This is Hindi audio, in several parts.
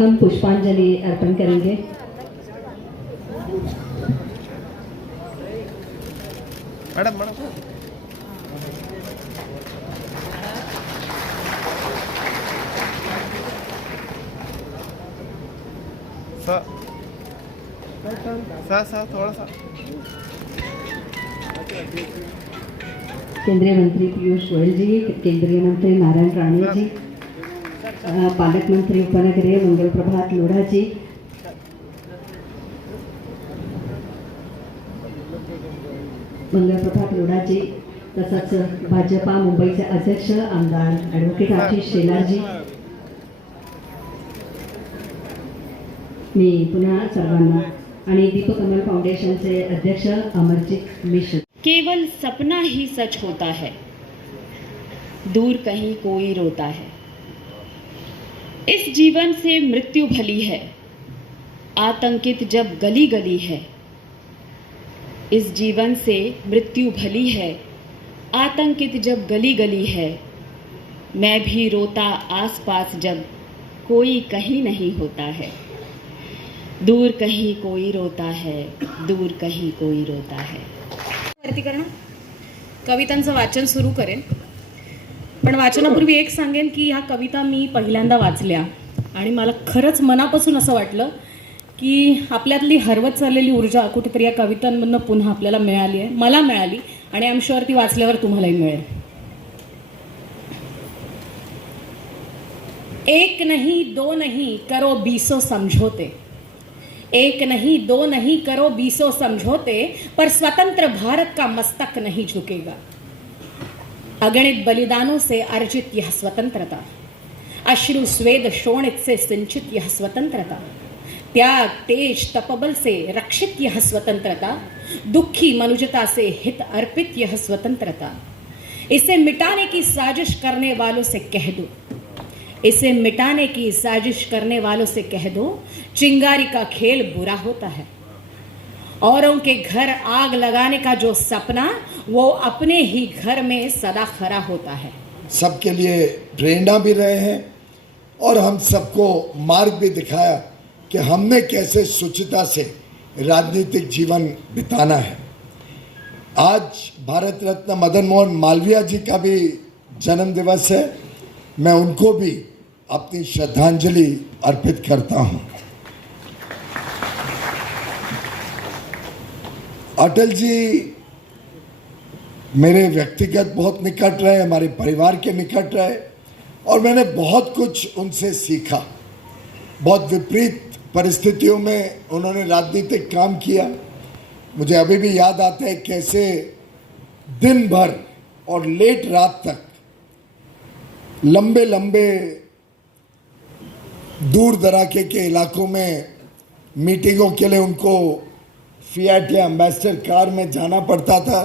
हम पुष्पांजलि अर्पण करेंगे। मैडम मैडम सा थोड़ा सा केंद्रीय मंत्री पीयूष गोयल जी, केंद्रीय मंत्री नारायण राणे जी, पालक मंत्री उपनगरीय मंगल प्रभात लोढ़ा जी, तसंच भाजपा मुंबईचे अध्यक्ष आमदार ॲडव्होकेट आशिष शेलार जी, मी पुन्हा सर्वांना आणि दीपकमल फाउंडेशनचे अध्यक्ष अमरजीत मिश्र। केवल सपना ही सच होता है, दूर कहीं कोई रोता है। इस जीवन से मृत्यु भली है, आतंकित जब गली गली है। इस जीवन से मृत्यु भली है, आतंकित जब गली गली है। मैं भी रोता आसपास जब कोई कहीं नहीं होता है। दूर कहीं कोई रोता है, दूर कहीं कोई रोता है। वरती करणं कवितांचं वाचन सुरू करेन, पण वाचनापूर्वी एक सांगेन की ह्या कविता मी पहिल्यांदा वाचल्या आणि मला खरंच मनापासून असं वाटलं की आपल्यातली हरवत चाललेली ऊर्जा कुठेतरी या कवितांमधून पुन्हा आपल्याला मिळाली आहे, मला मिळाली आणि आय एम शुअर ती वाचल्यावर तुम्हालाही मिळेल। एक नहीं दो नहीं करो बीसों समझौते, एक नहीं दो नहीं करो बीसों समझौते, पर स्वतंत्र भारत का मस्तक नहीं झुकेगा। अगणित बलिदानों से अर्जित यह स्वतंत्रता, अश्रु स्वेद शोणित से सिंचित यह स्वतंत्रता, त्याग तेज तपबल से रक्षित यह स्वतंत्रता, दुखी मनुजता से हित अर्पित यह स्वतंत्रता। इसे मिटाने की साजिश करने वालों से कह दो, इसे मिटाने की साजिश करने वालों से कह दो, चिंगारी का खेल बुरा होता है। औरों के घर आग लगाने का जो सपना, वो अपने ही घर में सदा खरा होता है। सबके लिए प्रेरणा भी रहे हैं और हम सबको मार्ग भी दिखाया कि हमने कैसे शुचिता से राजनीतिक जीवन बिताना है। आज भारत रत्न मदन मोहन मालवीय जी का भी जन्म दिवस है। मैं उनको भी अपनी श्रद्धांजलि अर्पित करता हूं। अटल जी मेरे व्यक्तिगत बहुत निकट रहे, हमारे परिवार के निकट रहे और मैंने बहुत कुछ उनसे सीखा। बहुत विपरीत परिस्थितियों में उन्होंने राजनीतिक काम किया। मुझे अभी भी याद आता है कैसे दिन भर और लेट रात तक लंबे लंबे दूर दराके के इलाकों में मीटिंगों के लिए उनको फिएट या एम्बेसडर कार में जाना पड़ता था।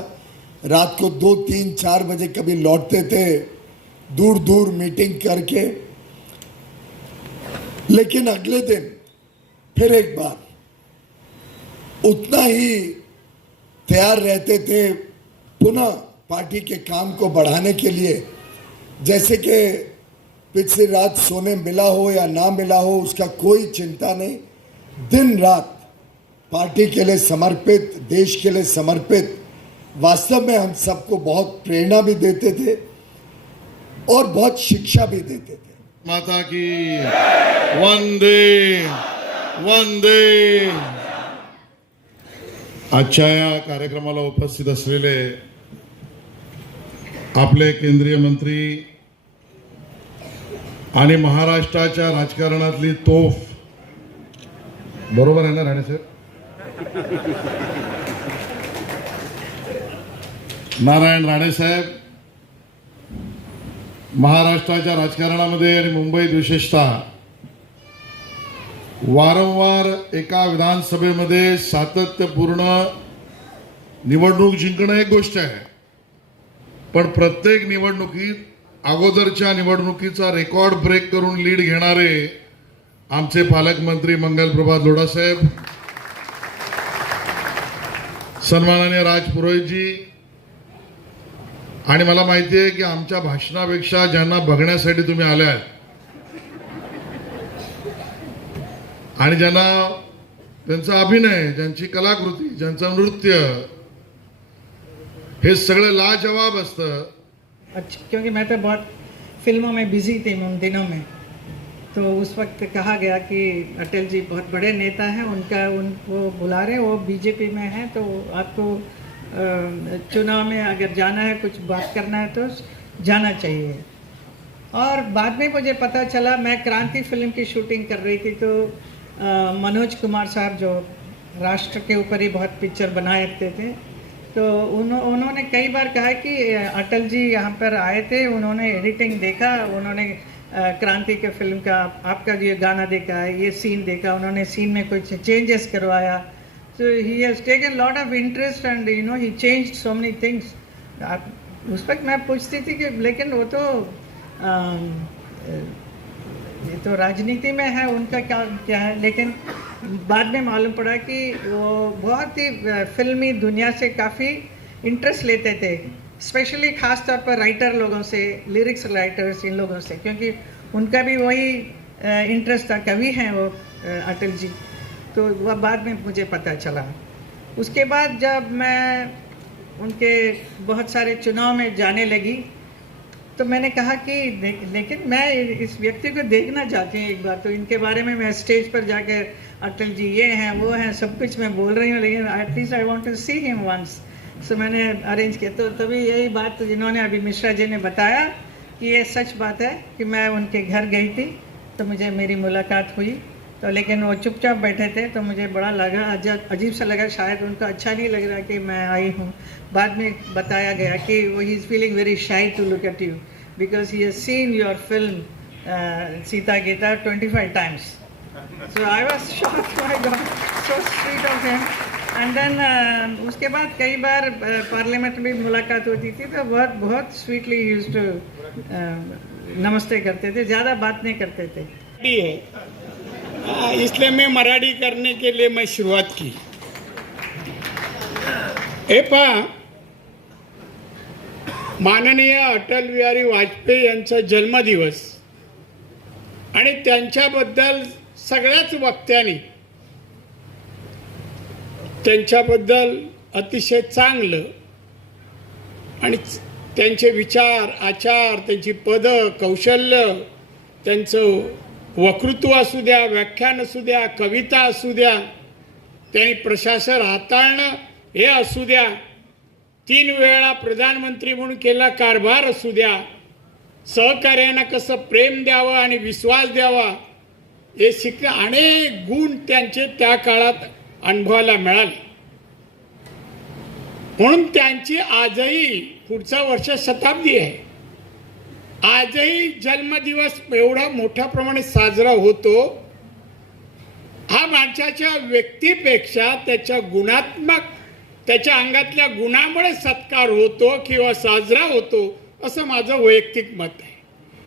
रात को 2, 3, 4 बजे कभी लौटते थे दूर दूर मीटिंग करके, लेकिन अगले दिन फिर एक बार उतना ही तैयार रहते थे पुनः पार्टी के काम को बढ़ाने के लिए। जैसे कि पिछली रात सोने मिला हो या ना मिला हो उसका कोई चिंता नहीं, दिन रात पार्टी के लिए समर्पित, देश के लिए समर्पित। वास्तव में हम सबको बहुत प्रेरणा भी देते थे और बहुत शिक्षा भी देते थे। माता की वंदे वंदे। आजच्या या कार्यक्रमाला उपस्थित असलेले आपले केंद्रीय मंत्री आणि महाराष्ट्राच्या राजकारणातली तोफ, बरोबर आहे ना राणे सर, नारायण राणे साहेब, महाराष्ट्राच्या राजकारणामध्ये आणि मुंबईत विशेषतः वारंवार एका विधानसभेमध्ये सातत्यपूर्ण निवडणूक जिंकणं एक गोष्ट आहे, पण प्रत्येक निवडणुकीत अगोदरच्या निवडणुकीचा रेकॉर्ड ब्रेक करून लीड घेणारे आमचे पालकमंत्री मंगल प्रभात लोढ़ा साहेब, सन्माननीय राज पुरोहितजी, आणि मला माहिती आहे की आमच्या भाषणापेक्षा ज्यांना बघण्यासाठी तुम्ही आले आहात आणि ज्यांना त्यांचा अभिनय, ज्यांची कलाकृती, ज्यांचं नृत्य हे सगळं लाजवाब असतं. अच्छा, क्योंकि मैं तो बहुत फिल्मों में बिजी थी उन दिनों में, तो उस वक्त कहा गया कि अटल जी बहुत बड़े नेता हैं, वो बुला रहे हैं, वो बीजेपी में हैं, तो आपको चुनाव में अगर जाना है, कुछ बात करना है तो जाना चाहिए. और बाद में मुझे पता चला, मैं क्रांति फिल्म की शूटिंग कर रही थी, तो मनोज कुमार साहब जो राष्ट्र के ऊपर ही बहुत पिक्चर बनाए थे, तो उन्होंने कई बार कहा कि अटल जी यहाँ पर आए थे, उन्होंने एडिटिंग देखा, उन्होंने क्रांति के फिल्म का आपका ये गाना देखा है, ये सीन देखा, उन्होंने सीन में कुछ चेंजेस करवाया. So he has taken lot of interest and you know he changed so many things. उस वक्त मैं पूछती थी कि लेकिन वो तो ये तो राजनीति में है, उनका क्या है. लेकिन बाद में मालूम पड़ा कि वो बहुत ही फिल्मी दुनिया से काफ़ी इंटरेस्ट लेते थे, स्पेशली ख़ास तौर पर राइटर लोगों से, लिरिक्स राइटर्स, इन लोगों से, क्योंकि उनका भी वही इंटरेस्ट था. कवि हैं वो अटल जी. तो वह बाद में मुझे पता चला. उसके बाद जब मैं उनके बहुत सारे चुनाव में जाने लगी, तो मैंने कहा कि लेकिन मैं इस व्यक्ति को देखना चाहती हूँ एक बार. तो इनके बारे में मैं स्टेज पर जाकर अटल जी ये हैं, वो हैं, सब कुछ मैं बोल रही हूँ, लेकिन at least I want to see him once. So मैंने अरेंज किया. तो तभी यही बात जिन्होंने अभी मिश्रा जी ने बताया कि ये सच बात है कि मैं उनके घर गई थी, तो मुझे मेरी मुलाकात हुई. तो लेकिन वो चुपचाप बैठे थे, तो मुझे बड़ा लगा, अजीब सा लगा, शायद उनको अच्छा नहीं लग रहा कि मैं आई हूँ. बाद में बताया गया कि वो he is feeling very shy to look at you because he has seen your film Seeta Geeta 25 times. So I was shocked, my God, so sweet of him. And then उसके बाद कई बार पार्लियामेंट में मुलाकात होती थी, तो बहुत स्वीटली यूज्ड टू नमस्ते करते थे, ज़्यादा बात नहीं करते थे. इसलिए मैं मराठी करने के लिए मैं शुरुआत की. हे पहा, माननीय अटल बिहारी वाजपेयी यांचा जन्मदिवस आणि त्यांच्याबद्दल सगळ्याच वक्त्यांनी त्यांच्याबद्दल अतिशय चांगलं आणि त्यांचे विचार, आचार, त्यांची पदं, कौशल्य, त्यांचं वक्तृत्व असू द्या, व्याख्यान असू द्या, कविता असू द्या, त्यांनी प्रशासन हाताळणं हे असू द्या, 3 वेळा प्रधानमंत्री म्हणून केला कारभार असू द्या, सहकार्यांना कसं प्रेम द्यावं आणि विश्वास द्यावा हे शिकणे, अनेक गुण त्यांचे त्या काळात अनुभवाला मिळाले. म्हणून त्यांची आजही, पुढचा वर्ष शताब्दी आहे, आजही जन्मदिवस एवढा मोठ्या प्रमाणात साजरा होतो. हा माणसाच्या व्यक्तीपेक्षा त्याच्या गुणात्मक, त्याच्या अंगातल्या गुणामुळे सत्कार होतो किंवा साजरा होतो, असं माझं वैयक्तिक मत आहे.